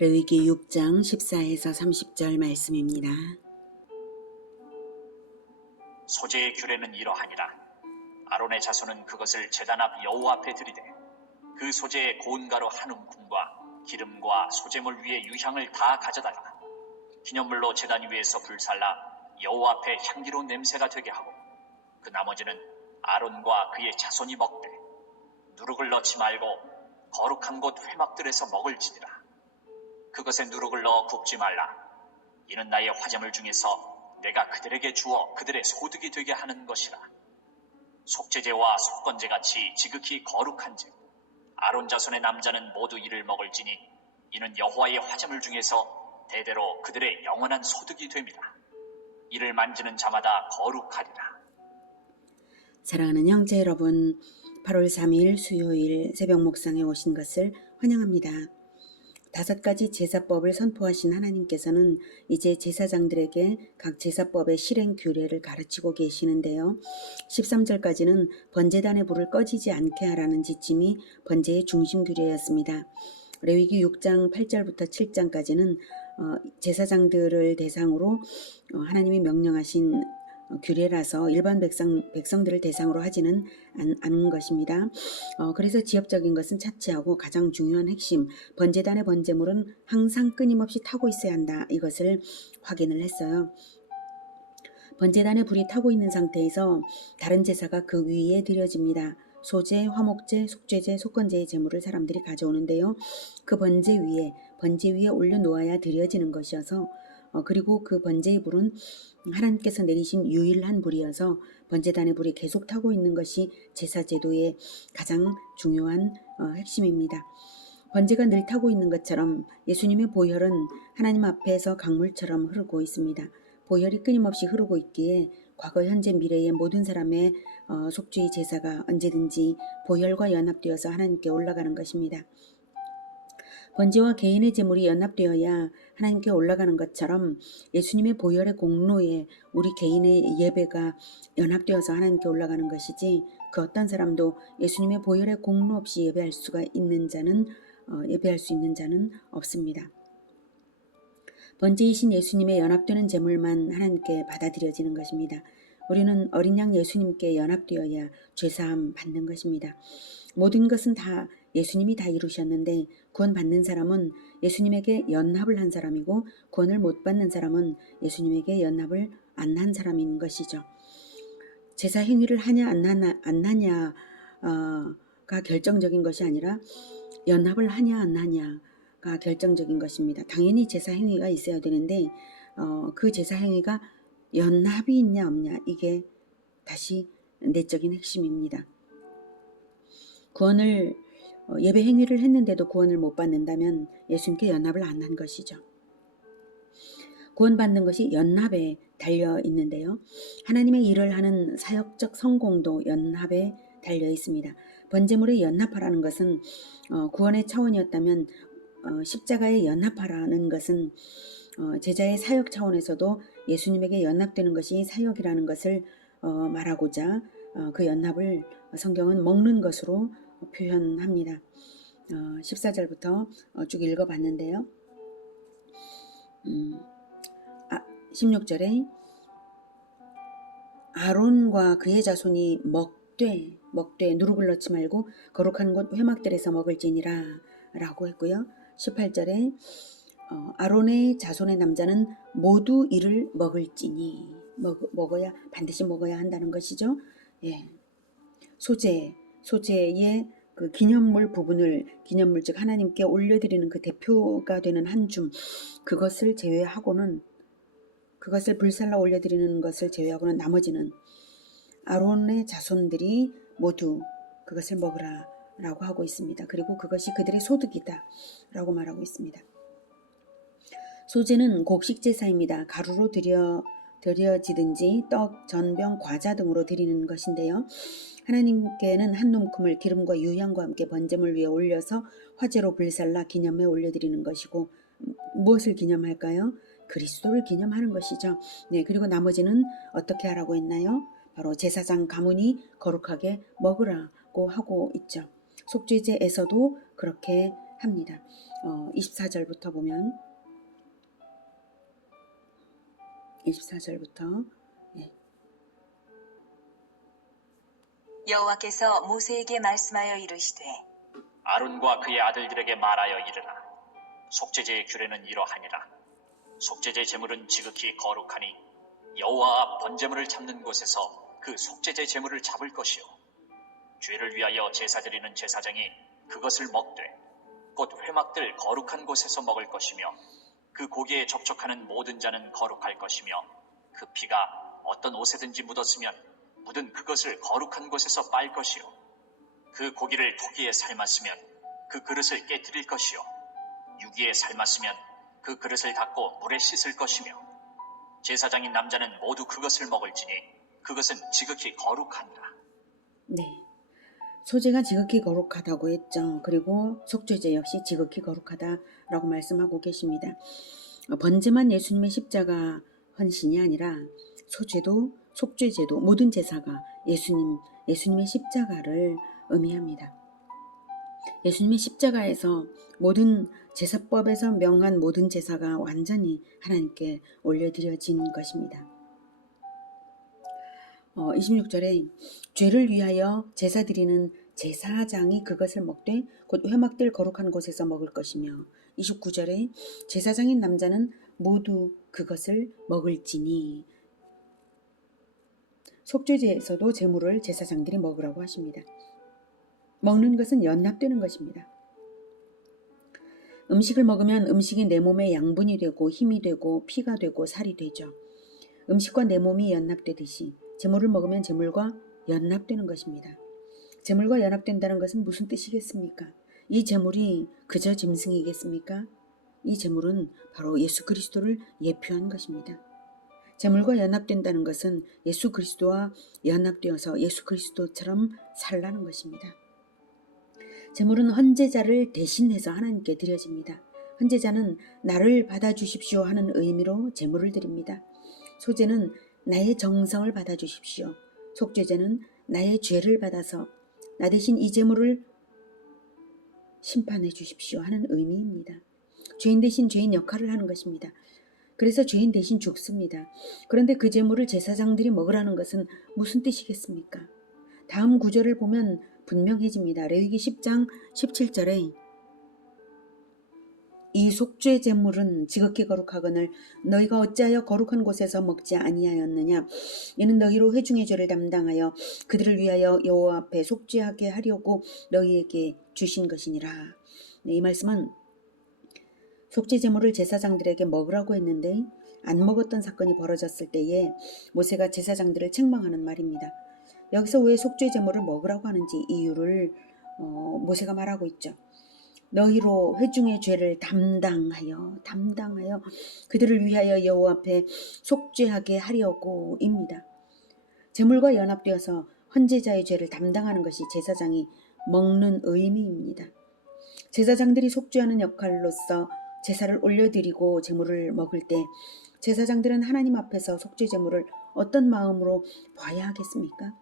레위기 6장 14에서 30절 말씀입니다. 소재의 규례는 이러하니라. 아론의 자손은 그것을 제단 앞 여호와 앞에 드리되 그 소재의 고운 가루 한 움큼과 기름과 소재물 위에 유향을 다 가져다가 기념물로 제단 위에서 불살라 여호와 앞에 향기로운 냄새가 되게 하고 그 나머지는 아론과 그의 자손이 먹되 누룩을 넣지 말고 거룩한 곳 회막들에서 먹을지니라. 그것에 누룩을 넣어 굽지 말라. 이는 나의 화재물 중에서 내가 그들에게 주어 그들의 소득이 되게 하는 것이라. 속죄제와 속건제 같이 지극히 거룩한즉 아론 자손의 남자는 모두 이를 먹을지니 이는 여호와의 화재물 중에서 대대로 그들의 영원한 소득이 됨이라. 이를 만지는 자마다 거룩하리라. 사랑하는 형제 여러분, 8월 3일 수요일 새벽 목상에 오신 것을 환영합니다. 5가지 제사법을 선포하신 하나님께서는 이제 제사장들에게 각 제사법의 실행 규례를 가르치고 계시는데요. 13절까지는 번제단의 불을 꺼지지 않게 하라는 지침이 번제의 중심 규례였습니다. 레위기 6장 8절부터 7장까지는 제사장들을 대상으로 하나님이 명령하신 규례라서 일반 백성들을 대상으로 하지는 않은 것입니다. 그래서 지엽적인 것은 차치하고 가장 중요한 핵심, 번제단의 번제물은 항상 끊임없이 타고 있어야 한다. 이것을 확인을 했어요. 번제단의 불이 타고 있는 상태에서 다른 제사가 그 위에 드려집니다. 소제, 화목제, 속죄제, 속건제의 제물을 사람들이 가져오는데요. 그 번제 위에 올려놓아야 드려지는 것이어서 그리고 그 번제의 불은 하나님께서 내리신 유일한 불이어서 번제단의 불이 계속 타고 있는 것이 제사 제도의 가장 중요한 핵심입니다. 번제가 늘 타고 있는 것처럼 예수님의 보혈은 하나님 앞에서 강물처럼 흐르고 있습니다. 보혈이 끊임없이 흐르고 있기에 과거, 현재, 미래의 모든 사람의 속죄의 제사가 언제든지 보혈과 연합되어서 하나님께 올라가는 것입니다. 번제와 개인의 제물이 연합되어야 하나님께 올라가는 것처럼 예수님의 보혈의 공로에 우리 개인의 예배가 연합되어서 하나님께 올라가는 것이지, 그 어떤 사람도 예수님의 보혈의 공로 없이 예배할 수 있는 자는 없습니다. 번제이신 예수님의 연합되는 제물만 하나님께 받아들여지는 것입니다. 우리는 어린 양 예수님께 연합되어야 죄사함 받는 것입니다. 모든 것은 다 예수님이 다 이루셨는데 구원받는 사람은 예수님에게 연합을 한 사람이고 구원을 못 받는 사람은 예수님에게 연합을 안 한 사람인 것이죠. 제사 행위를 하냐 안 하냐가 결정적인 것이 아니라 연합을 하냐 안 하냐가 결정적인 것입니다. 당연히 제사 행위가 있어야 되는데 그 제사 행위가 연합이 있냐 없냐, 이게 다시 내적인 핵심입니다. 구원을 예배 행위를 했는데도 구원을 못 받는다면 예수님께 연합을 안 한 것이죠. 구원받는 것이 연합에 달려 있는데요. 하나님의 일을 하는 사역적 성공도 연합에 달려 있습니다. 번제물에 연합하라는 것은 구원의 차원이었다면 십자가에 연합하라는 것은 제자의 사역 차원에서도 예수님에게 연합되는 것이 사역이라는 것을 말하고자 그 연합을 성경은 먹는 것으로 표현합니다. 14절부터 쭉 읽어봤는데요. 16절에 아론과 그의 자손이 먹되 누룩을 넣지 말고 거룩한 곳 회막들에서 먹을지니라 라고 했고요. 18절에 아론의 자손의 남자는 모두 이를 먹을지니, 반드시 먹어야 한다는 것이죠. 예. 소재의 그 기념물 부분을, 기념물 즉 하나님께 올려드리는 그 대표가 되는 한 줌, 그것을 제외하고는, 그것을 불살라 올려드리는 것을 제외하고는 나머지는 아론의 자손들이 모두 그것을 먹으라 라고 하고 있습니다. 그리고 그것이 그들의 소득이다 라고 말하고 있습니다. 소제는 곡식 제사입니다. 가루로 드려지든지 떡, 전병, 과자 등으로 드리는 것인데요. 하나님께는 한 움큼을 기름과 유향과 함께 번제물 위에 올려서 화제로 불살라 기념에 올려드리는 것이고, 무엇을 기념할까요? 그리스도를 기념하는 것이죠. 네, 그리고 나머지는 어떻게 하라고 했나요? 바로 제사장 가문이 거룩하게 먹으라고 하고 있죠. 속죄제에서도 그렇게 합니다. 24절부터 보면 24절부터 여호와께서 모세에게 말씀하여 이르시되 아론과 그의 아들들에게 말하여 이르라. 속죄제의 규례는 이러하니라. 속죄제 제물은 지극히 거룩하니 여호와 앞 번제물을 잡는 곳에서 그 속죄제 제물을 잡을 것이요 죄를 위하여 제사 드리는 제사장이 그것을 먹되 곧 회막들 거룩한 곳에서 먹을 것이며 그 고기에 접촉하는 모든 자는 거룩할 것이며 그 피가 어떤 옷에든지 묻었으면 묻은 그것을 거룩한 곳에서 빨 것이요 그 고기를 토기에 삶았으면 그 그릇을 깨뜨릴 것이요 유기에 삶았으면 그 그릇을 닦고 물에 씻을 것이며 제사장인 남자는 모두 그것을 먹을지니 그것은 지극히 거룩하니라. 네. 소제가 지극히 거룩하다고 했죠. 그리고 속죄제 역시 지극히 거룩하다라고 말씀하고 계십니다. 번제만 예수님의 십자가 헌신이 아니라 소제도 속죄제도 모든 제사가 예수님의 십자가를 의미합니다. 예수님의 십자가에서 모든 제사법에서 명한 모든 제사가 완전히 하나님께 올려드려진 것입니다. 26절에 죄를 위하여 제사 드리는 제사장이 그것을 먹되 곧 회막들 거룩한 곳에서 먹을 것이며 29절에 제사장인 남자는 모두 그것을 먹을지니 속죄제에서도 제물을 제사장들이 먹으라고 하십니다. 먹는 것은 연합되는 것입니다. 음식을 먹으면 음식이 내 몸에 양분이 되고 힘이 되고 피가 되고 살이 되죠. 음식과 내 몸이 연합되듯이 제물을 먹으면 제물과 연합되는 것입니다. 제물과 연합된다는 것은 무슨 뜻이겠습니까? 이 제물이 그저 짐승이겠습니까? 이 제물은 바로 예수 그리스도를 예표한 것입니다. 제물과 연합된다는 것은 예수 그리스도와 연합되어서 예수 그리스도처럼 살라는 것입니다. 제물은 헌제자를 대신해서 하나님께 드려집니다. 헌제자는 나를 받아주십시오 하는 의미로 제물을 드립니다. 소제는 나의 정성을 받아주십시오. 속죄제는 나의 죄를 받아서 나 대신 이 제물을 심판해 주십시오 하는 의미입니다. 죄인 대신 죄인 역할을 하는 것입니다. 그래서 죄인 대신 죽습니다. 그런데 그 제물을 제사장들이 먹으라는 것은 무슨 뜻이겠습니까? 다음 구절을 보면 분명해집니다. 레위기 10장 17절에 이 속죄 제물은 지극히 거룩하거늘 너희가 어찌하여 거룩한 곳에서 먹지 아니하였느냐 이는 너희로 회중의 죄를 담당하여 그들을 위하여 여호와 앞에 속죄하게 하려고 너희에게 주신 것이니라. 네, 이 말씀은 속죄 제물을 제사장들에게 먹으라고 했는데 안 먹었던 사건이 벌어졌을 때에 모세가 제사장들을 책망하는 말입니다. 여기서 왜 속죄 제물을 먹으라고 하는지 이유를 모세가 말하고 있죠. 너희로 회중의 죄를 담당하여 그들을 위하여 여호와 앞에 속죄하게 하려고입니다. 제물과 연합되어서 헌제자의 죄를 담당하는 것이 제사장이 먹는 의미입니다. 제사장들이 속죄하는 역할로서 제사를 올려드리고 제물을 먹을 때 제사장들은 하나님 앞에서 속죄 제물을 어떤 마음으로 봐야 하겠습니까?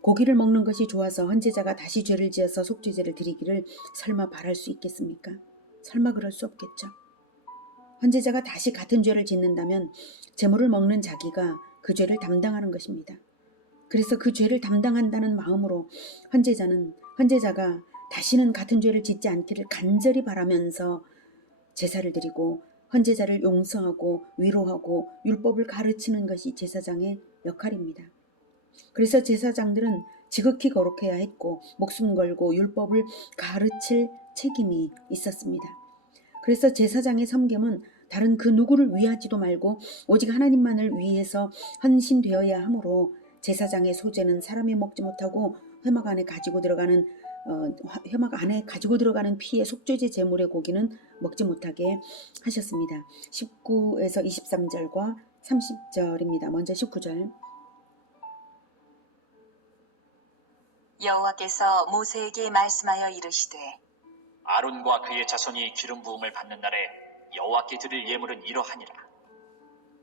고기를 먹는 것이 좋아서 헌제자가 다시 죄를 지어서 속죄제를 드리기를 설마 바랄 수 있겠습니까? 설마 그럴 수 없겠죠. 헌제자가 다시 같은 죄를 짓는다면 제물을 먹는 자기가 그 죄를 담당하는 것입니다. 그래서 그 죄를 담당한다는 마음으로 헌제자가 다시는 같은 죄를 짓지 않기를 간절히 바라면서 제사를 드리고 헌제자를 용서하고 위로하고 율법을 가르치는 것이 제사장의 역할입니다. 그래서 제사장들은 지극히 거룩해야 했고 목숨 걸고 율법을 가르칠 책임이 있었습니다. 그래서 제사장의 섬김은 다른 그 누구를 위하지도 말고 오직 하나님만을 위해서 헌신되어야 하므로 제사장의 소제는 사람이 먹지 못하고 회막 안에 가지고 들어가는 피의 속죄제 제물의 고기는 먹지 못하게 하셨습니다. 19에서 23절과 30절입니다. 먼저 19절. 여호와께서 모세에게 말씀하여 이르시되 아론과 그의 자손이 기름 부음을 받는 날에 여호와께 드릴 예물은 이러하니라.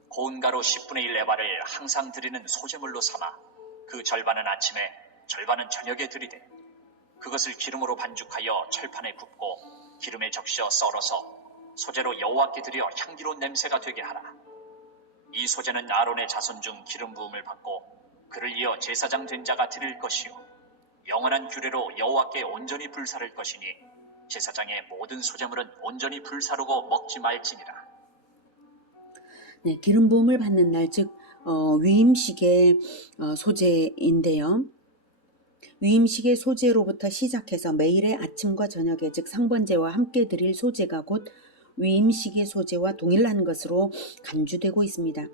고운 가루 10분의 1 에바를 항상 드리는 소제물로 삼아 그 절반은 아침에 절반은 저녁에 드리되 그것을 기름으로 반죽하여 철판에 굽고 기름에 적셔 썰어서 소재로 여호와께 드려 향기로운 냄새가 되게 하라. 이 소재는 아론의 자손 중 기름 부음을 받고 그를 이어 제사장 된 자가 드릴 것이요 영원한 규례로 여호와께 온전히 불사를 것이니 제사장의 모든 소재물은 온전히 불사르고 먹지 말지니라. 네, 기름 부음을 받는 날, 즉 위임식의 소재인데요. 위임식의 소재로부터 시작해서 매일의 아침과 저녁에, 즉 상번제와 함께 드릴 소재가 곧 위임식의 소재와 동일한 것으로 간주되고 있습니다.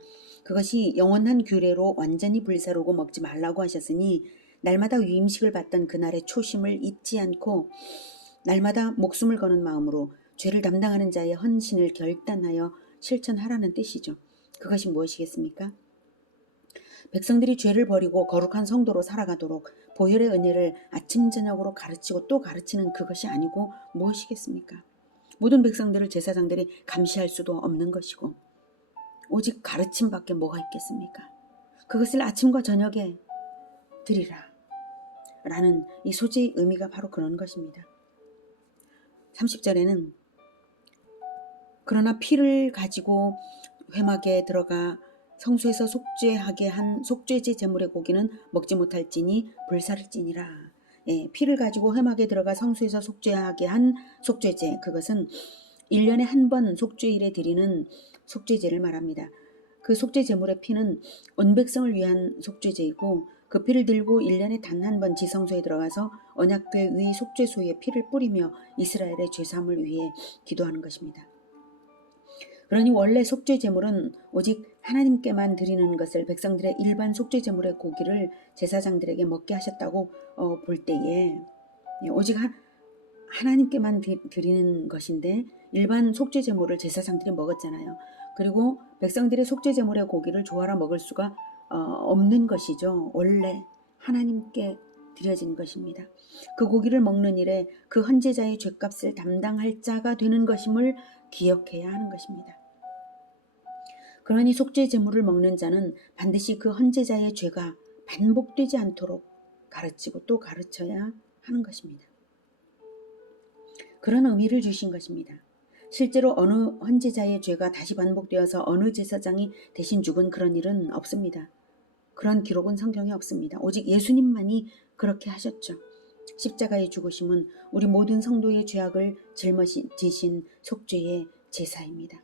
그것이 영원한 규례로 완전히 불사르고 먹지 말라고 하셨으니 날마다 위임식을 받던 그날의 초심을 잊지 않고 날마다 목숨을 거는 마음으로 죄를 담당하는 자의 헌신을 결단하여 실천하라는 뜻이죠. 그것이 무엇이겠습니까? 백성들이 죄를 버리고 거룩한 성도로 살아가도록 보혈의 은혜를 아침 저녁으로 가르치고 또 가르치는 그것이 아니고 무엇이겠습니까? 모든 백성들을 제사장들이 감시할 수도 없는 것이고 오직 가르침밖에 뭐가 있겠습니까? 그것을 아침과 저녁에 드리라 라는 이 소재의 의미가 바로 그런 것입니다. 30절에는 그러나 피를 가지고 회막에 들어가 성소에서 속죄하게 한 속죄제 제물의 고기는 먹지 못할지니 불사를지니라. 예, 피를 가지고 회막에 들어가 성소에서 속죄하게 한 속죄제, 그것은 1년에 한 번 속죄일에 드리는 속죄제를 말합니다. 그 속죄 제물의 피는 온 백성을 위한 속죄제이고 그 피를 들고 1년에 단 한 번 지성소에 들어가서 언약궤 위 속죄소에 피를 뿌리며 이스라엘의 죄사함을 위해 기도하는 것입니다. 그러니 원래 속죄 제물은 오직 하나님께만 드리는 것을 백성들의 일반 속죄 제물의 고기를 제사장들에게 먹게 하셨다고 볼 때에 오직 하나님께만 드리는 것인데 일반 속죄 제물을 제사장들이 먹었잖아요. 그리고 백성들의 속죄 제물의 고기를 조아라 먹을 수가 없는 것이죠. 원래 하나님께 드려진 것입니다. 그 고기를 먹는 일에 그 헌제자의 죄값을 담당할 자가 되는 것임을 기억해야 하는 것입니다. 그러니 속죄 제물을 먹는 자는 반드시 그 헌제자의 죄가 반복되지 않도록 가르치고 또 가르쳐야 하는 것입니다. 그런 의미를 주신 것입니다. 실제로 어느 헌제자의 죄가 다시 반복되어서 어느 제사장이 대신 죽은 그런 일은 없습니다. 그런 기록은 성경에 없습니다. 오직 예수님만이 그렇게 하셨죠. 십자가의 죽으심은 우리 모든 성도의 죄악을 짊어지신 속죄의 제사입니다.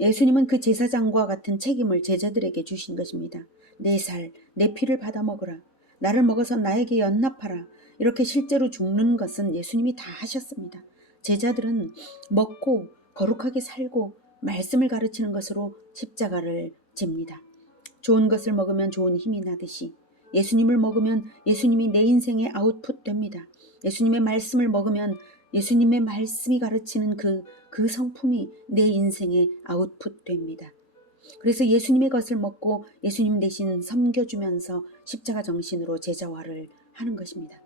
예수님은 그 제사장과 같은 책임을 제자들에게 주신 것입니다. 내 살, 내 피를 받아 먹으라. 나를 먹어서 나에게 연납하라. 이렇게 실제로 죽는 것은 예수님이 다 하셨습니다. 제자들은 먹고 거룩하게 살고 말씀을 가르치는 것으로 십자가를 집니다. 좋은 것을 먹으면 좋은 힘이 나듯이 예수님을 먹으면 예수님이 내 인생의 아웃풋 됩니다. 예수님의 말씀을 먹으면 예수님의 말씀이 가르치는 그 성품이 내 인생의 아웃풋 됩니다. 그래서 예수님의 것을 먹고 예수님 대신 섬겨주면서 십자가 정신으로 제자화를 하는 것입니다.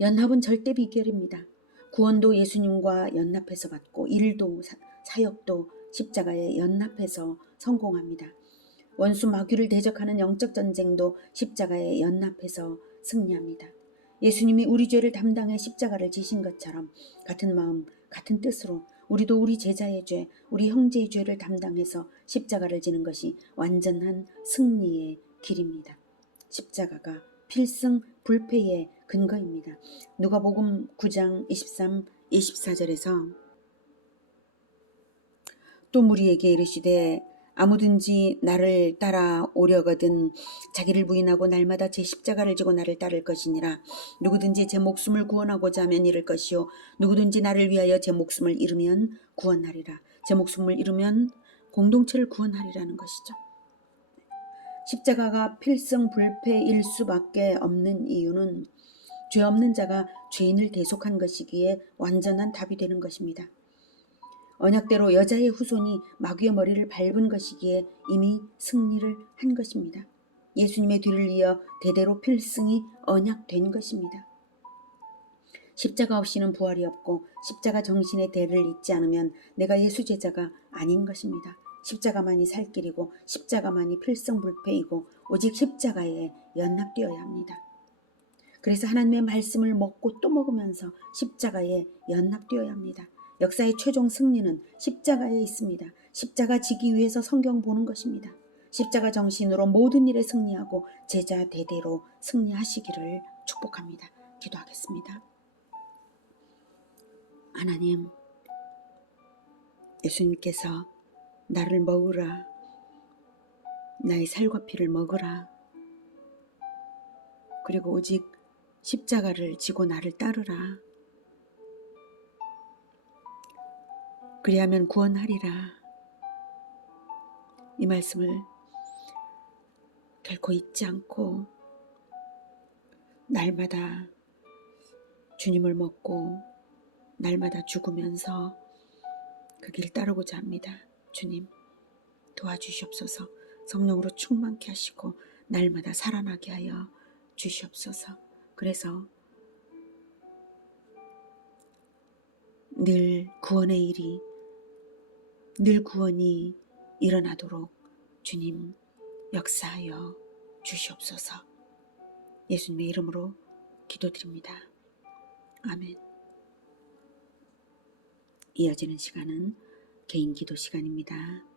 연합은 절대 비결입니다. 구원도 예수님과 연합해서 받고 일도 사역도 십자가에 연합해서 성공합니다. 원수 마귀를 대적하는 영적 전쟁도 십자가에 연합해서 승리합니다. 예수님이 우리 죄를 담당해 십자가를 지신 것처럼 같은 마음, 같은 뜻으로 우리도 우리 제자의 죄, 우리 형제의 죄를 담당해서 십자가를 지는 것이 완전한 승리의 길입니다. 십자가가 필승 불패의 근거입니다. 누가복음 9장 23, 24절에서 또 무리에게 이르시되 아무든지 나를 따라오려거든 자기를 부인하고 날마다 제 십자가를 지고 나를 따를 것이니라. 누구든지 제 목숨을 구원하고자 하면 잃을 것이요 누구든지 나를 위하여 제 목숨을 잃으면 구원하리라. 제 목숨을 잃으면 공동체를 구원하리라는 것이죠. 십자가가 필승불패일 수밖에 없는 이유는 죄 없는 자가 죄인을 대속한 것이기에 완전한 답이 되는 것입니다. 언약대로 여자의 후손이 마귀의 머리를 밟은 것이기에 이미 승리를 한 것입니다. 예수님의 뒤를 이어 대대로 필승이 언약된 것입니다. 십자가 없이는 부활이 없고 십자가 정신의 대를 잇지 않으면 내가 예수 제자가 아닌 것입니다. 십자가만이 살 길이고 십자가만이 필승불패이고 오직 십자가에 연합되어야 합니다. 그래서 하나님의 말씀을 먹고 또 먹으면서 십자가에 연합되어야 합니다. 역사의 최종 승리는 십자가에 있습니다. 십자가 지기 위해서 성경 보는 것입니다. 십자가 정신으로 모든 일에 승리하고 제자 대대로 승리하시기를 축복합니다. 기도하겠습니다. 하나님, 예수님께서 나를 먹으라, 나의 살과 피를 먹으라, 그리고 오직 십자가를 지고 나를 따르라, 그리하면 구원하리라. 이 말씀을 결코 잊지 않고 날마다 주님을 먹고 날마다 죽으면서 그 길 따르고자 합니다. 주님, 도와주시옵소서. 성령으로 충만케 하시고 날마다 살아나게 하여 주시옵소서. 그래서 늘 구원의 일이, 늘 구원이 일어나도록 주님 역사하여 주시옵소서. 예수님의 이름으로 기도드립니다. 아멘. 이어지는 시간은 개인 기도 시간입니다.